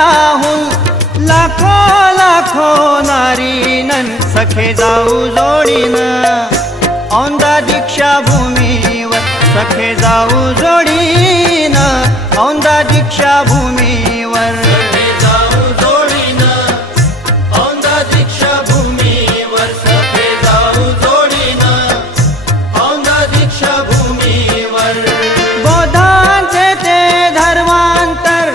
देशाहून लाखो लाखो नारीनन सखे जाऊ जोडीन औंधा दीक्षा भूमीवर सखे जाऊ जोडीन औंधा दीक्षा भूमीवर बौद्धांचे ते धर्मांतर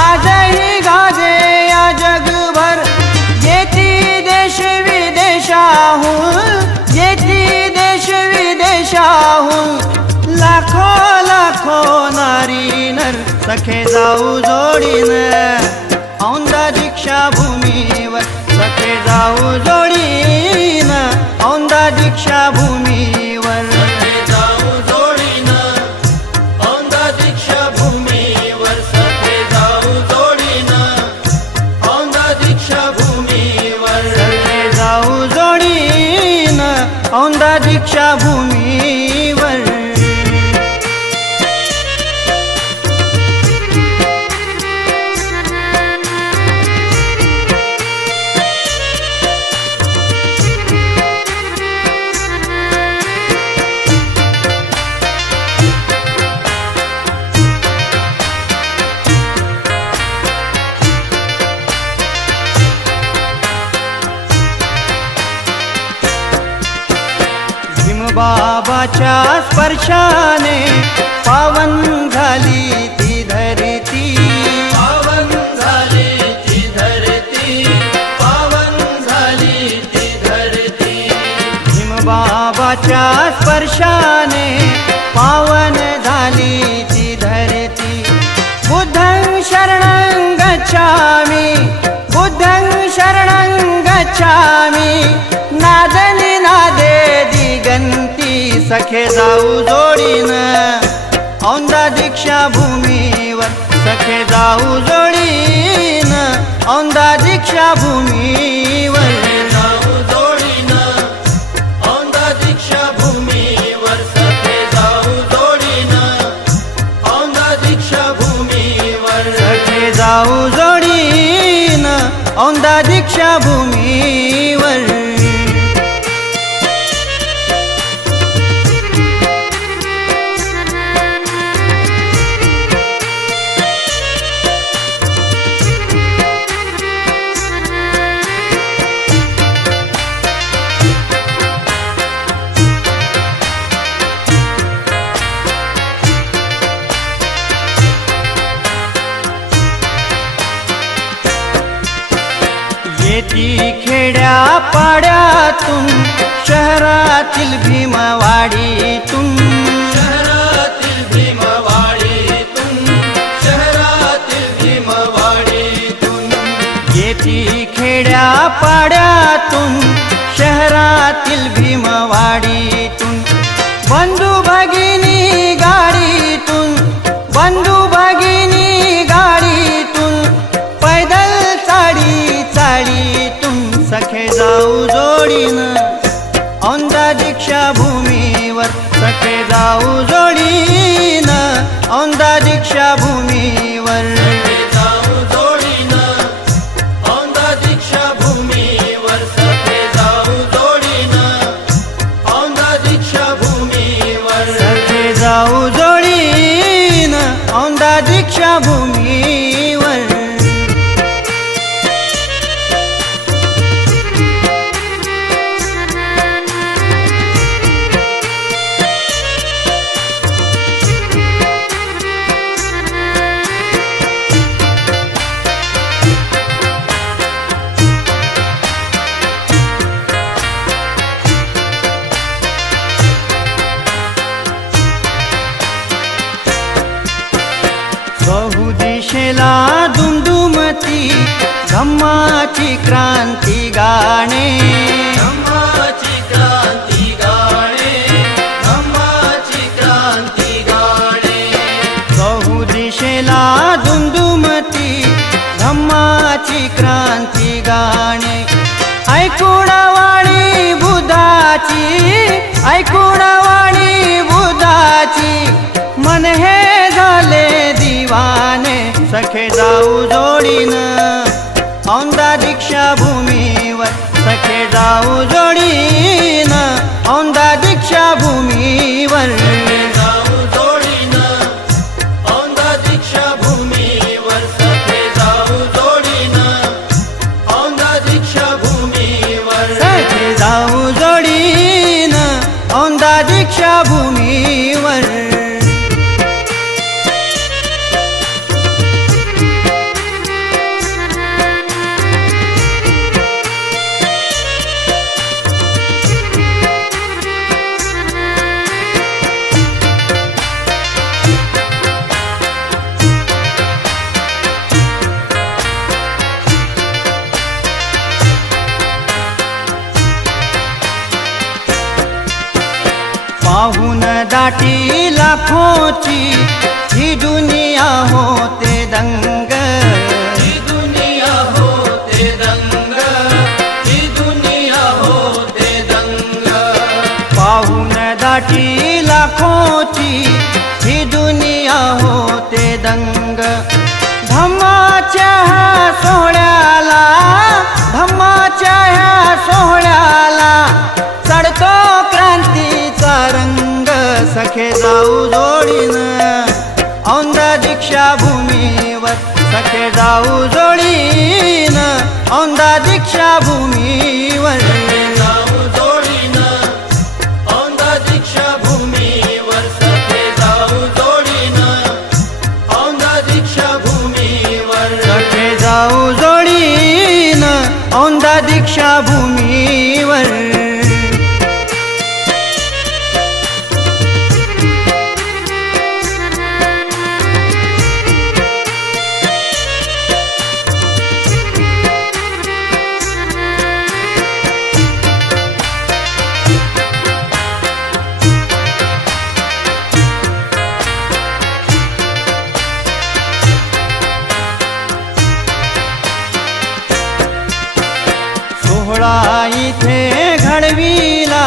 आजही गाजे या जगभर येती देश विदेशाहून येती देश विदेशाहून लाखो लाखो नारी नर सखे जाऊ जोडीन औंधा दीक्षा भूमीवर सखे जाऊ जोडीन औंधा दीक्षा भूमीवर औंधा दीक्षा भूमीवर बाबाच्या स्पर्शाने पावन झाली ती धरती पावन झाली ती धरती पावन झाली ती धरती बाबाच्या स्पर्शाने पावन झाली ती धरती बुद्धं शरणं गच्छामि बुद्धं शरणं गच्छामि नादनि नादे दिगंती सखे जाऊ जोडीन औंधा दीक्षा भूमीवर सखे जाऊ जोडीन औंधा दीक्षा भूमीवर जाऊ जोडीन औंधा दीक्षा भूमीवर सखे जाऊ जोडीन औंधा दीक्षा भूमीवर सखे जाऊ जोडीन औंधा दीक्षा भूमीवर येती खेड्या पाड्यातून शहरातील भीमवाडीतून शहरातील भीमवाडीतून शहरातील भीमवाडीतून येती खेड्या पाड्यातून शहरातील भीमवाडीतून बंधू भगिनी गाडीतून बंधू भगिनी गाडीतून पैदल चाडी चाडीतून सखे जाऊ जोडीन औंधा दीक्षा भूमीवर सखे जाऊ जोडीन औंधा दीक्षा भूमीवर जाऊ जोडीन औंधा दीक्षा भूमीवर सखे जाऊ जोडीन औंधा दीक्षा भूमीवर सखे जाऊ जोडीन औंधा दीक्षा भूमीवर बहुदिशेला दुमदुमती धम्माची क्रांती गाणे धम्माची क्रांती गाणे धम्माची क्रांती गाणे बहुदिशेला दुमदुमती धम्माची क्रांती गाणे ऐकून वाणी बुधाची ऐकून वाणी बुधाची मन हे झाले दिवाने सखे सखे जाऊ जोडीनं औंदा दीक्षा भूमीवर सखे जाऊ जोडीनं औंदा दीक्षा भूमीवर जाऊ जोडीनं औंधा दीक्षा भूमीवर सखे जाऊ जोडीनं औंधा दीक्षा भूमीवर सखे जाऊ जोडीनं औंदा दीक्षा भूमीवर पाहून दाटी लाखोची ही दुनिया होते दंग ही दुनिया होते दंग ही दुनिया होते दंग पाहून दाटी लाखोची ही दुनिया होते दंग धम्माच्या ह्या सोहळ्याला धम्माच्या ह्या सोहळ्याला चढतो क्रांतीचा रंग सखे जाऊ जोडीनं औंधा दीक्षा भूमीवर सखे जाऊ जोडीनं औंधा दीक्षा भूमीवर जाऊ जोडीनं औंधा दीक्षा भूमीवर सखे जाऊ जोडीनं औंधा दीक्षा भूमीवर सखे जाऊ जोडीनं औंधा दीक्षा भूमीवर सोहळा इथे घडविला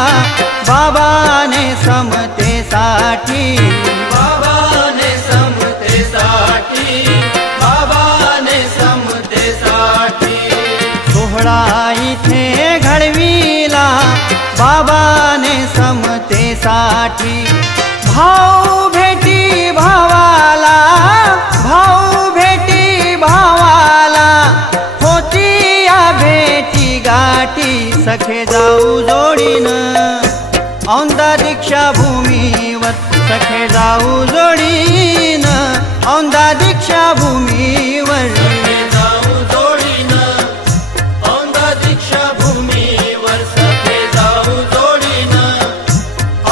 बाबाने समतेसाठी बाबाने समतेसाठी बाबाने समतेसाठी सोहळा इथे घडविला बाबाने समतेसाठी भाऊ भेटी भावाला भाऊ भेटी भावाला होती या भेटी गाठी सखे जाऊ जोडीनं औंधा दीक्षा भूमीवर सखे जाऊ जोडीनं औंधा दीक्षा भूमीवर जाऊ जोडीनं औंधा दीक्षा भूमीवर सखे जाऊ जोडीनं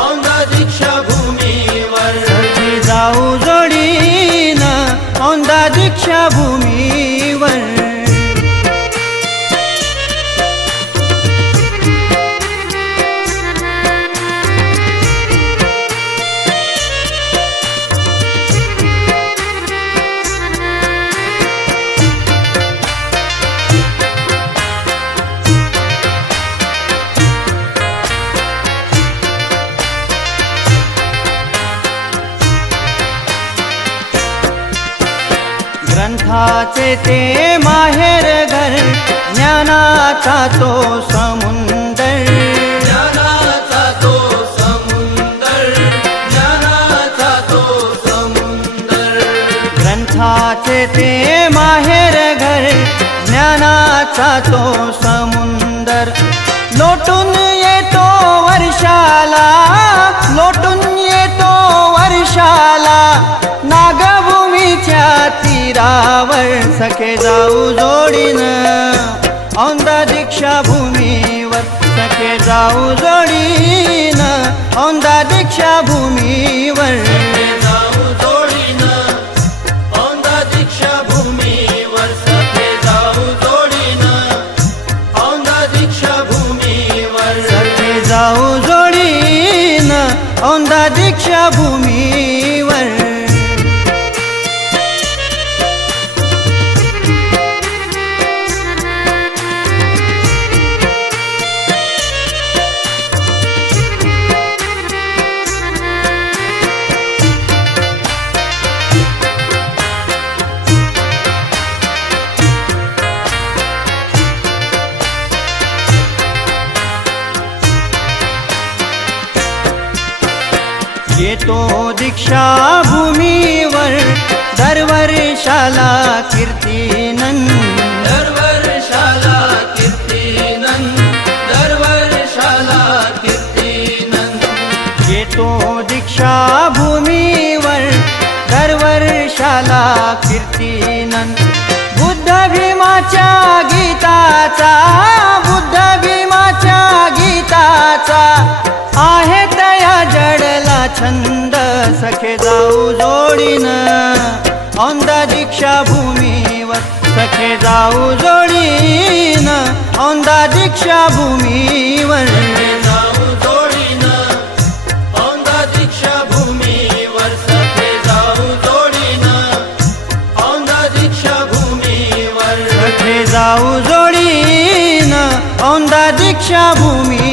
औंधा दीक्षा भूमीवर सखे जाऊ जोडीनं औंधा दीक्षा भूमीवर ग्रंथाचे ते माहेर घर ज्ञानाचा तो समुंदर ज्ञानाचा तो समुंदर ज्ञानाचा तो समुंदर ग्रंथाचे ते माहेर घर ज्ञानाचा तो समुंदर लोटून येतो वर्षाला लोटून येतो वर्षाला नागभूमीच्या तीरावर सखे जाऊ जोडीनं औंधा दीक्षा भूमीवर सखे जाऊ जोडीनं औंधा दीक्षा भूमीवर जाऊ जोडीनं औंधा दीक्षा भूमीवर सखे जाऊ जोडीनं औंधा दीक्षा भूमीवर सखे जाऊ जोडीनं औंधा दीक्षा भूमीवर घेतो दीक्षा भूमीवर दरवर्षाला कीर्तीनंद दरवर्षाला कीर्तीनंद दरवर्षाला कीर्तीनंद घेतो दीक्षा भूमीवर दरवर्षाला कीर्तीनंद बुद्ध भीमाच्या गीताचा बुद्ध भीमाच्या गीताचा आहे तया जडला छंद सखे जाऊ जोडीनं औंदा दीक्षा भूमीवर सखे जाऊ जोडीनं औंदा दीक्षा भूमीवर जाऊ जोडीनं औंदा दीक्षा भूमीवर सखे जाऊ जोडीनं औंदा दीक्षा भूमीवर सखे जाऊ जोडीनं औंदा दीक्षा भूमी